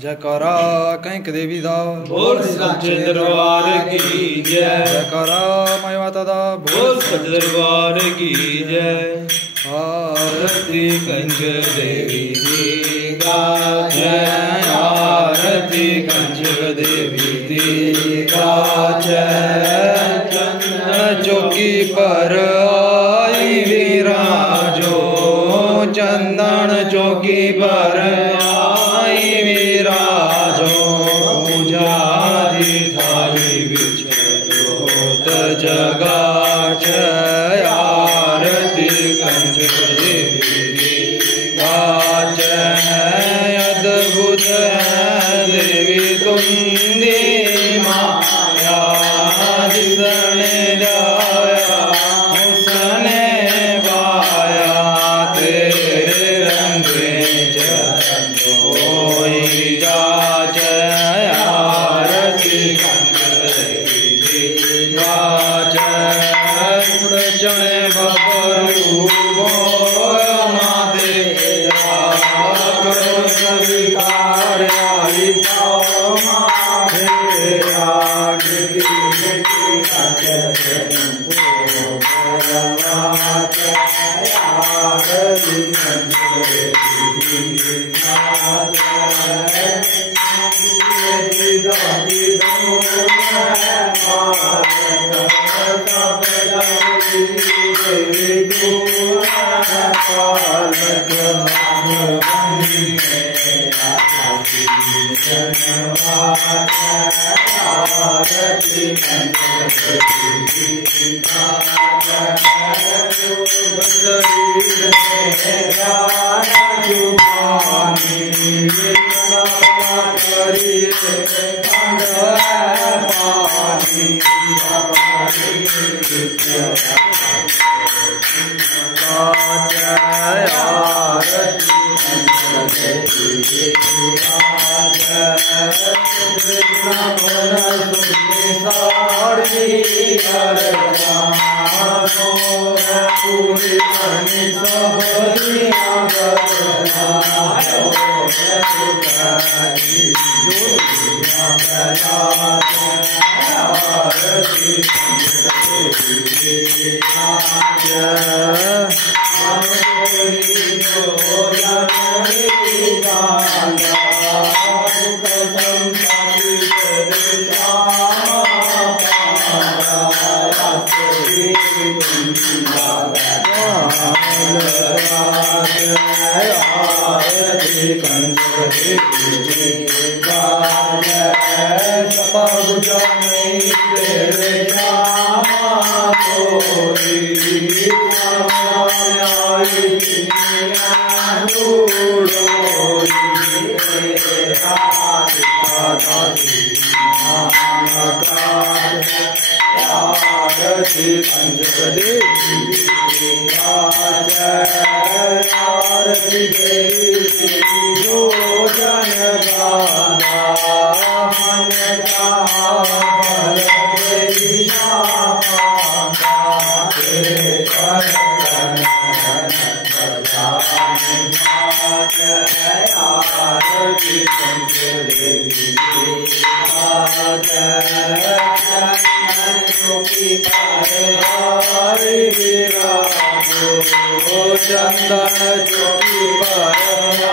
जयकारा कंक देवी दा बोल सच्चे दरबार की जय। जयकारा माई माता दा बोल सच्चे दरबार की जय। आरती कंक देवी की जय। आरती कंक देवी की जय। चंदन चौकी पर आई विराजो, चंदन चौकी पर आई विराजो, पूजादी थाली बिच जोत जगा जय। आरती कंच देवी जय। अद्भुत है देवी तुंदी माया, जिसने जाया उसने पाया, तेरे रंग होई जा जय। आरती चणे बबरू माते स्वीकार आई चंदन चौकी पर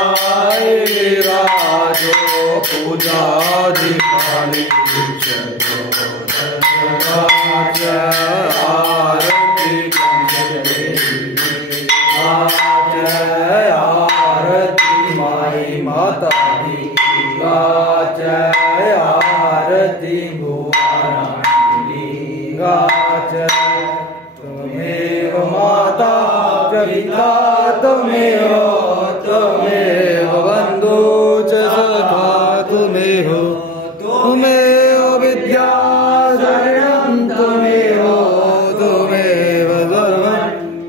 आई विराजो, पूजा दिखाली आरती जय। आरती माई माता दी जय। आरती भुवनानी जय। त्वमेव माता पिता त्वमेव, त्वमेव बन्धु च सखा त्वमेव, त्वमेव विद्या शरणं त्वमेव, त्वमेव सर्वं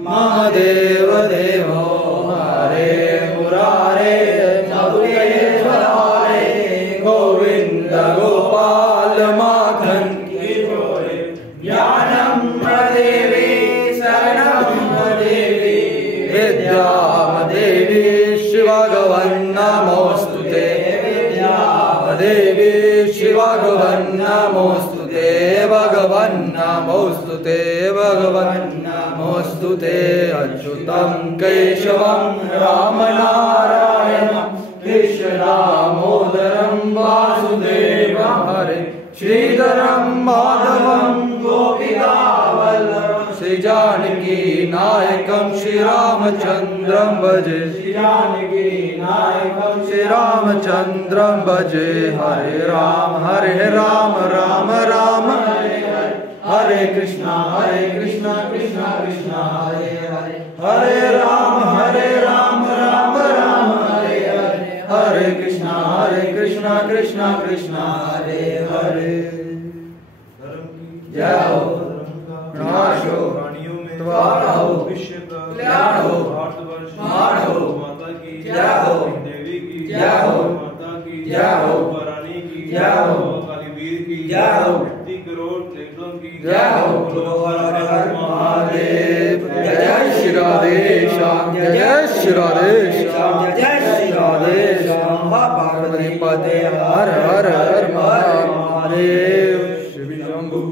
मम देव देवो। हरे मुरारे नवकेश्वरारे, गोविन्द गोपाल माखन ज्ञानं देवी शरणं देवी, विद्या देवी शिव भगवन् भगवन् नमोस्तुते भगवन् नमोस्तुते भगवन् नमोस्तुते अच्युतं केशवं रामनारायणं कृष्णदामोदरं वासुदेवं हरे श्रीधरं माधवं गोपिकावल्लभं श्रीजानकी नायकं श्रीरामचन्द्रं भजे श्रीजानकी नायकं श्रीरामचन्द्रं भजे हरे राम राम राम हरे हरे हरे कृष्णा कृष्णा कृष्णा हरे हरे हरे राम राम राम हरे हरे हरे कृष्णा कृष्णा कृष्णा हरे हरे जय हो नाश हो द्वारा हो कल्याण हो मान हो जय हो देवी की जय हो माता की जय हो रानी की जय हो कालीवीर की जय हो करोड़ देवताओं की जय हो हर हर महादेव जय श्री राधे श्याम जय श्री राधे श्याम जय श्री राधे श्याम पार्वती पते हर हर महादेव शिव शंभु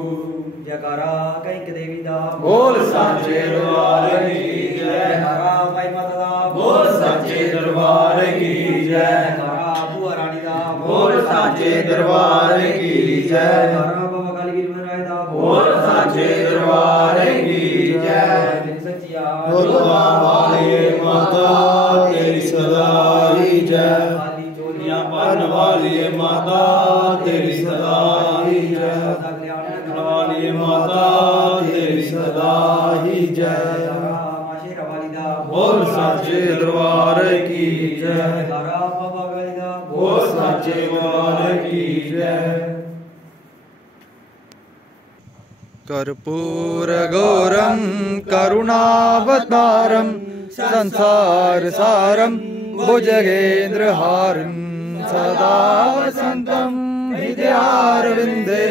जयकारा कैक देवी दा बोल सांचे दरबार की जय जयकारा माई माता दा बोल सांचे दरबार की जय जयकारा बुआ रानी दा बोल सांचे दरबार की जय जयकारा बाबा कालीवीर महाराज दा बोल सांचे दरबार की जय मेरी सच्चिया बोलवा वाली माता तेरी सदा ही जय खाली चोलियां पान वाली माता तेरी सदा ही जय वाली माता तेरी सदा ही जय मां शेरा वाली दा बोल सांचे दरबार की जय जयकारा बाबा वाली दा बोल सांचे दरबार की जय कर्पूर गौरं करुणावतारं संसार सारं भुजगेन्द्रहारं सदा वसन्तं हृदयारविन्दे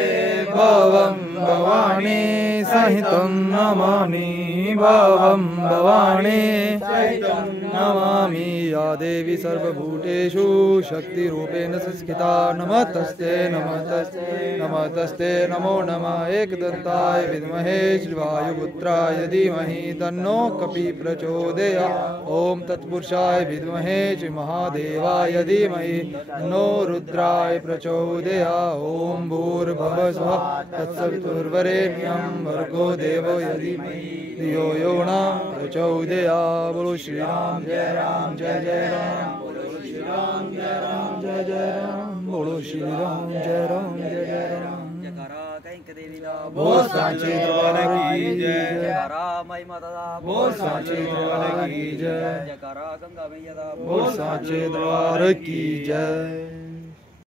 भवं भवानी सहितं नमामि भवं भवानी सहितं नमामि या देवी सर्वभूतेषु शक्तिरूपेण संस्थिता नमस्तस्ते नमस्तस्ते नमस्तस्ते नमो नमः एकदन्ताय विद्महे श्रीवायुपुत्राय धीमहि तन्नो कपि प्रचोदयात् ॐ तत्पुरुषाय विद्महे श्रीमहादेवाय धीमहि तन्नो रुद्राय प्रचोदयात् ॐ भूर्भुवः स्वः तत्सवितुर्वरेण्यं भर्गो देवो धीमहि धियो यो न प्रचोदयात् बोलो श्री राम जय राम बोलो श्री राम जय राम बोलो श्री राम जय राम जयकारा कैक देवी दा बोल सांचे दरबार की जय जयकारा माई माता दा बोल सांचे दरबार की जय जयकारा गंगा मैया दा बोल सांचे दरबार की जय